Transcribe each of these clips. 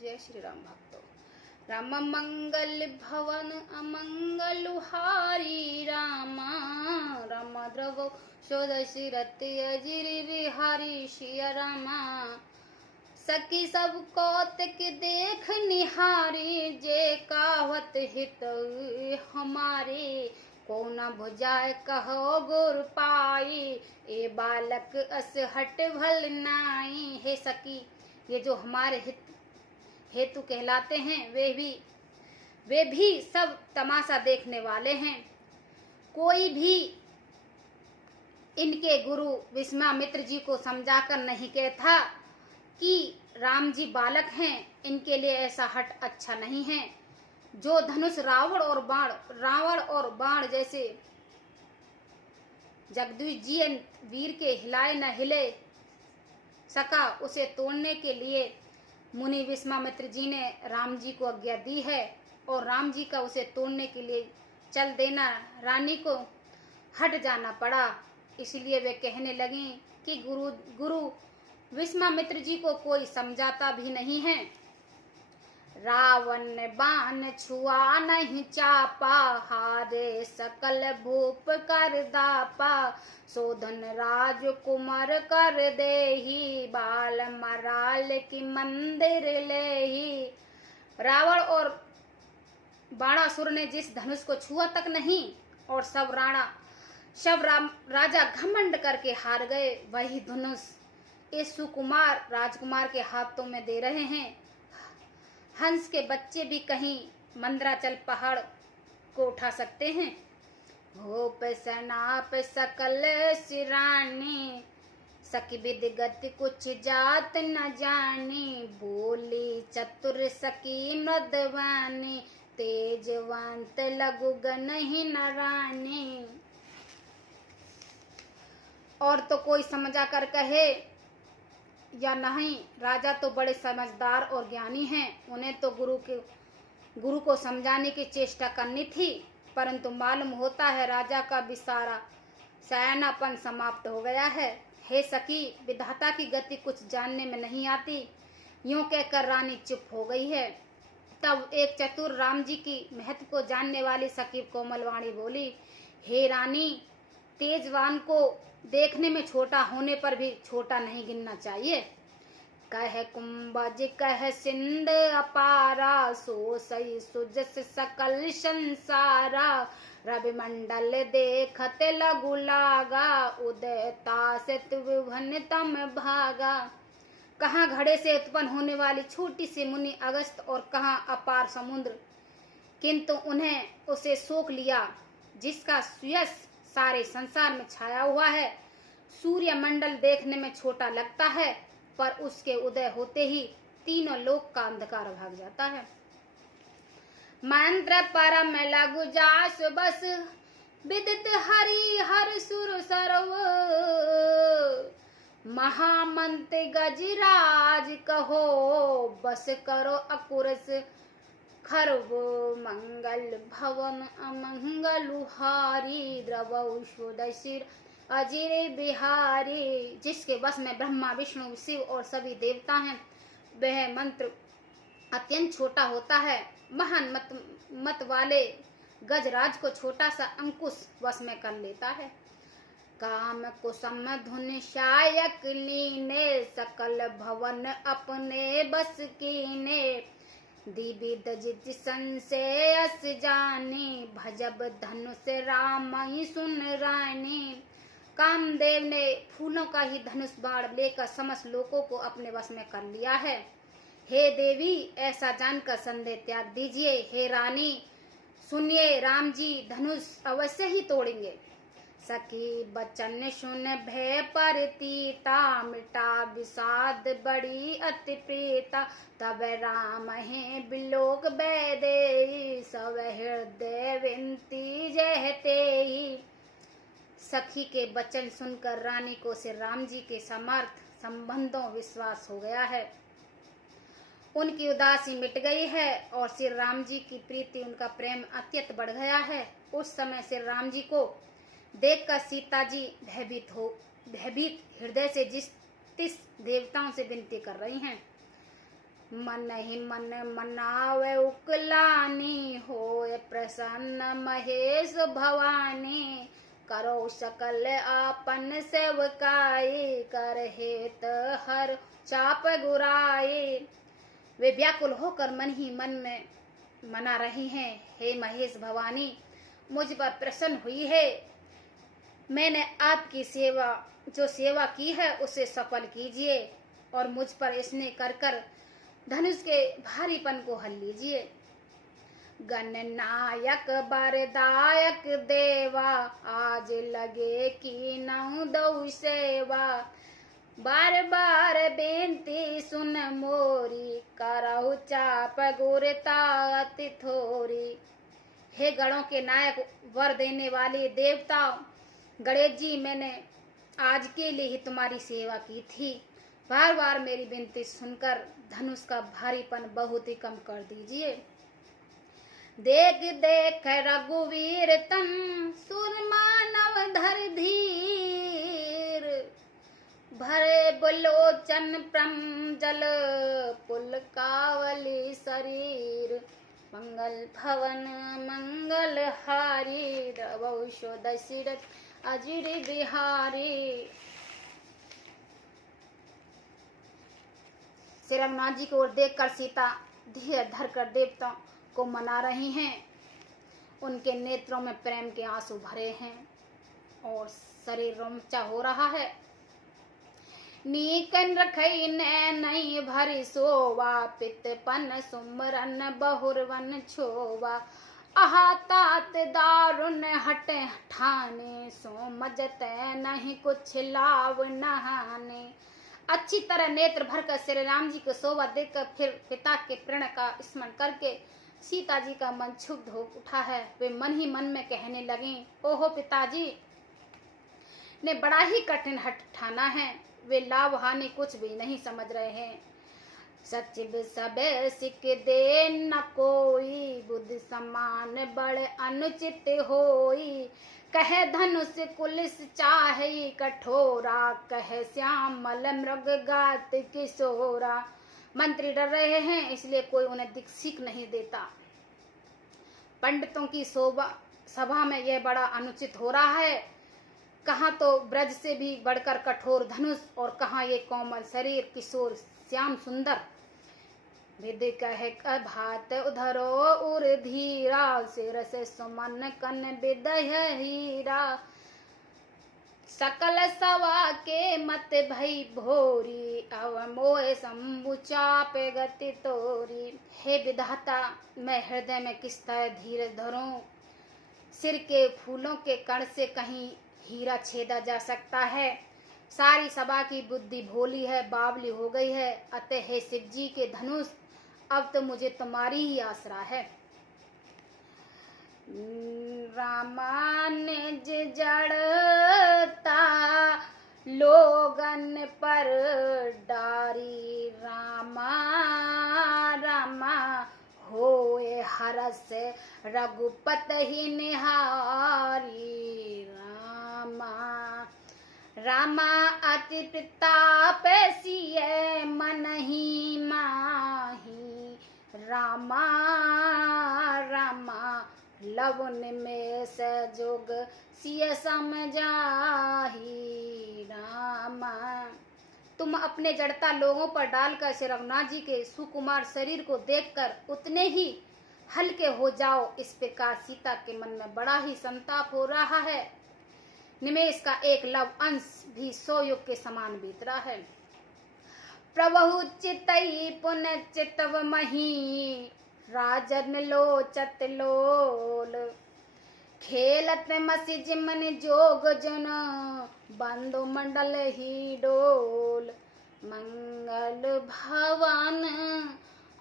जय श्री राम भक्तों। राम मंगल भवन अमंगल हारी रामा, राम द्रव षोडशी रति अजिर बिहारी शिया रामा। सखी सब कौतक देख निहारी, जे कावत हित हमारे। को न भुजाए कहो गुर पाई, ए बालक अस हट भल नाई। हे सखी, ये जो हमारे हित हेतु कहलाते हैं वे भी सब तमाशा देखने वाले हैं। कोई भी इनके गुरु विश्वामित्र जी को समझाकर नहीं कहता कि राम जी बालक हैं, इनके लिए ऐसा हट अच्छा नहीं है। जो धनुष रावण और बाण जैसे जगदीश जी वीर के हिलाए न हिले सका, उसे तोड़ने के लिए मुनि विश्वामित्र जी ने राम जी को आज्ञा दी है, और राम जी का उसे तोड़ने के लिए चल देना रानी को हट जाना पड़ा। इसलिए वे कहने लगी कि गुरु विश्वामित्र जी को कोई समझाता भी नहीं है। रावण ने बाण छुआ नहीं चापा, हारे सकल भूप कर दापा। शोधन राजकुमार कर देही, बाल मराल की मंदिर लेही। रावण और बाणासुर ने जिस धनुष को छुआ तक नहीं, और सब राजा घमंड करके हार गए, वही धनुष इस सुकुमार राजकुमार के हाथों में दे रहे हैं। हंस के बच्चे भी कहीं मंदराचल पहाड़ को उठा सकते हैं। भूप सनाप सकल सिरानी, सखी विदगत कुछ जात न जानी। बोली चतुर सखी मृदवानी, तेजवंत लघु गनहि न रानी। और तो कोई समझा कर कहे या नहीं, राजा तो बड़े समझदार और ज्ञानी हैं, उन्हें तो गुरु को समझाने की चेष्टा करनी थी, परंतु मालूम होता है राजा का भी सारा सयानापन समाप्त हो गया है। हे सखी, विधाता की गति कुछ जानने में नहीं आती। यूं कहकर रानी चुप हो गई है। तब एक चतुर राम जी की महत्व को जानने वाली सखी कोमलवाणी बोली, हे रानी, तेजवान को देखने में छोटा होने पर भी छोटा नहीं गिनना चाहिए। कह कुंभज कह सिंध अपारा, सो सही सुजस सकल संसारा। रवि मंडल देखत लघु लागा, उदयता से विभन तम भागा। कहाँ घड़े से उत्पन्न होने वाली छोटी सी मुनि अगस्त, और कहाँ अपार समुद्र, किंतु उन्हें उसे सोख लिया जिसका सुयश सारे संसार में छाया हुआ है। सूर्य मंडल देखने में छोटा लगता है, पर उसके उदय होते ही तीनों लोक का अंधकार भाग जाता है। मंत्र परम लघु जास बस, विदित हरि हर सुर सर्व। महामंत्र गजराज कहो, बस करो अकुरस खरव। मंगल भवन अमंगल हारी, द्रव षोडशी अजिर बिहारी। जिसके बस में ब्रह्मा विष्णु शिव और सभी देवता हैं, वह मंत्र अत्यंत छोटा होता है। महान मत वाले गजराज को छोटा सा अंकुश वश में कर लेता है। काम कुसुम धुन शायक लीने, सकल भवन अपने बस कीने। दिविद जित संशय अस जानी, भजब धनुष राम ही सुन रानी। कामदेव ने फूलों का ही धनुष बाण लेकर समस्त लोगों को अपने वश में कर लिया है। हे देवी, ऐसा जानकर संदेह त्याग दीजिए। हे रानी, सुनिए, राम जी धनुष अवश्य ही तोड़ेंगे। सखी बचन सुन भय परतीता, मिटा विषाद बड़ी अति प्रीता। तब राम है बिलोक बैदे, सब हृदय विनती जहते ही। सखी के वचन सुनकर रानी को श्री राम जी के समर्थ संबंधों विश्वास हो गया है। उनकी उदासी मिट गई है और श्री राम जी की प्रीति, उनका प्रेम अत्यंत बढ़ गया है। उस समय श्री राम जी को देखकर सीता जी भयभीत हृदय से जिस देवताओं से विनती कर रही हैं। मन ही मन मनावे उकलानी, होए प्रसन्न महेश भवानी। करो सकल आपन सेवकाई, कर हेत हर चाप गुराई। वे व्याकुल होकर मन ही मन में मना रही हैं, हे महेश भवानी मुझ पर प्रसन्न हुई है। मैंने आपकी जो सेवा की है उसे सफल कीजिए और मुझ पर स्नेह कर कर धनुष के भारीपन को हल लीजिए। गणनायक बरदायक देवा, आज लगे की नौ दौ सेवा। बार बार बेनती सुन मोरी, करहु चाप गुरता अति थोरी। हे गणों के नायक वर देने वाले देवताओं, गणेश जी मैंने आज के लिए ही तुम्हारी सेवा की थी। बार बार मेरी विनती सुनकर धनुष का भारीपन बहुत ही कम कर दीजिए। देख देख रघुवीर तम, सुरमानव धर धीर। भरे बलोचन प्रम जल, पुल कावली शरीर। मंगल भवन मंगल हारी, द्रवशो दशरथ अजिर बिहारी। श्री रघुनाथ जी को ओर देखकर सीता धीरे धर कर देवताओं को मना रही हैं। उनके नेत्रों में प्रेम के आंसू भरे हैं और शरीर रोमचा हो रहा है। नीकन रखई ने नहीं भरी सोवा, पितपन सुमरन बहुरवन छोवा। आहा तात दारुण हटे ठाने, सो मजते नहीं कुछ लाभ नहाने। अच्छी तरह नेत्र भरकर श्री राम जी को शोभा देकर फिर पिता के प्रण का स्मरण करके सीता जी का मन क्षुब्ध हो उठा है। वे मन ही मन में कहने लगे, ओहो पिताजी ने बड़ा ही कठिन हठ ठाना है। वे लाभ हानि कुछ भी नहीं समझ रहे हैं। सचिव सबे सिक दे न कोई, बुद्धि समान बड़े अनुचित होई। कहे धनुष कुलिस चाहे कठोरा, कहे श्यामल मृग गात किशोरा। मंत्री डर रहे हैं इसलिए कोई उन्हें सीख नहीं देता। पंडितों की सभा में यह बड़ा अनुचित हो रहा है। कहाँ तो ब्रज से भी बढ़कर कठोर धनुष और कहाँ ये कोमल शरीर किशोर श्याम सुंदर। विद कहे भात उधरो उर धीरा, सिर से सुमन कन विदय हीरा। सकल सवा के मत भई भोरी, अव मोह शंभु चाप गति तोरी। हे विधाता मैं हृदय में किस तरह धीरज धरूं। सिर के फूलों के कण से कहीं हीरा छेदा जा सकता है। सारी सभा की बुद्धि भोली है, बावली हो गई है। अतः हे शिव जी के धनुष, अब तो मुझे तुम्हारी ही आसरा है। रामानुज जड़ता लोगन पर डारी, रामा रामा होए हरस रघुपत ही निहारी। रामा अति प्रताप सिय मन ही माही। रामा रामा लवन में सजोग सिय समझाही। रामा तुम अपने जड़ता लोगों पर डालकर श्री रघुनाथ जी के सुकुमार शरीर को देखकर उतने ही हल्के हो जाओ। इस प्रकार सीता के मन में बड़ा ही संताप हो रहा है। निमेष का एक लव अंश भी 100 युग के समान बीत रहा है। प्रभु चितई पुन चितव मही, राजन लोचत लोल। खेलत मसिज मन जोग जन, बंधु मंडल ही डोल। मंगल भवन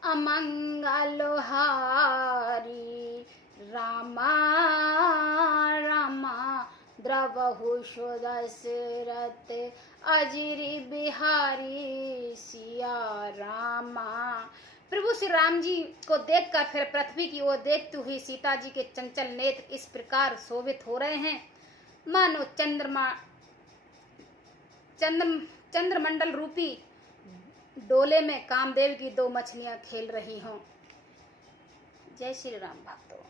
अमंगल हारी। रामा रामा द्रवहु दशरथ अजिर बिहारी। सिया रामा। प्रभु श्री राम जी को देखकर फिर पृथ्वी की ओर देखती हुई सीता जी के चंचल नेत्र इस प्रकार शोभित हो रहे हैं मानो चंद्रमंडल रूपी डोले में कामदेव की दो मछलियां खेल रही हों। जय श्री राम भक्तों।